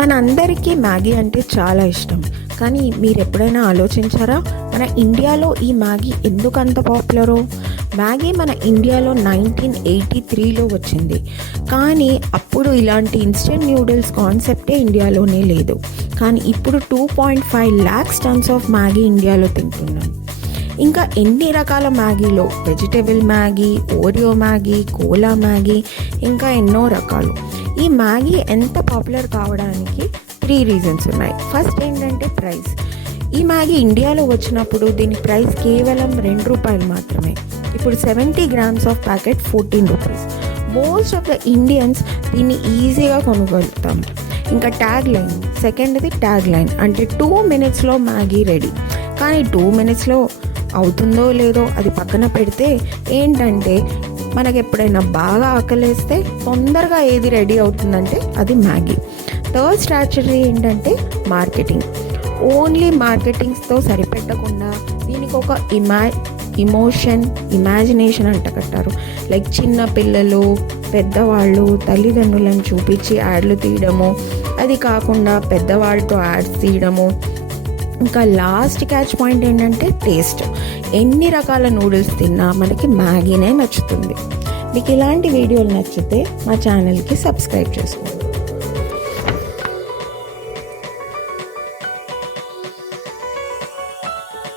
మనందరికీ మ్యాగీ అంటే చాలా ఇష్టం. కానీ మీరు ఎప్పుడైనా ఆలోచించారా మన ఇండియాలో ఈ మ్యాగీ ఎందుకు అంత పాపులరో? మ్యాగీ మన ఇండియాలో 1983లో వచ్చింది. కానీ అప్పుడు ఇలాంటి ఇన్స్టెంట్ న్యూడిల్స్ కాన్సెప్టే ఇండియాలోనే లేదు. కానీ ఇప్పుడు 2.5 lakhs టన్స్ ఆఫ్ మ్యాగీ ఇండియాలో తింటున్నాం. ఇంకా ఎన్ని రకాల మ్యాగీలో vegetable Maggi, Oreo Maggi, cola Maggi, ఇంకా ఎన్నో రకాలు. ఈ మ్యాగీ ఎంత పాపులర్ కావడానికి 3 reasons ఉన్నాయి. ఫస్ట్ ఏంటంటే ప్రైస్. ఈ మ్యాగీ ఇండియాలో వచ్చినప్పుడు దీని ప్రైస్ కేవలం ₹2 మాత్రమే. ఇప్పుడు 70 grams of packet 14 rupees. Most of the Indians దీన్ని ఈజీగా కొనగలుగుతాం. ఇంకా ట్యాగ్ లైన్, సెకండ్ది ట్యాగ్ లైన్ అంటే 2 minutesలో మ్యాగీ రెడీ. కానీ 2 minutesలో అవుతుందో లేదో అది పక్కన పెడితే ఏంటంటే మనకు ఎప్పుడైనా బాగా ఆకలేస్తే తొందరగా ఏది రెడీ అవుతుందంటే అది మ్యాగీ. థర్డ్ స్ట్రాటజీ ఏంటంటే మార్కెటింగ్. ఓన్లీ మార్కెటింగ్స్తో సరిపెట్టకుండా దీనికి ఒక ఇమాజినేషన్ అంటకట్టారు. లైక్ చిన్న పిల్లలు, పెద్దవాళ్ళు, తల్లిదండ్రులను చూపించి యాడ్లు తీయడము, అది కాకుండా పెద్దవాళ్ళతో యాడ్స్ తీయడము. ఇంకా లాస్ట్ క్యాచ్ పాయింట్ ఏంటంటే టేస్ట్. ఎన్ని రకాల నూడిల్స్ తిన్నా మనకి మ్యాగీనే నచ్చుతుంది. మీకు ఇలాంటి వీడియోలు నచ్చితే మా ఛానల్కి సబ్స్క్రైబ్ చేసుకోండి.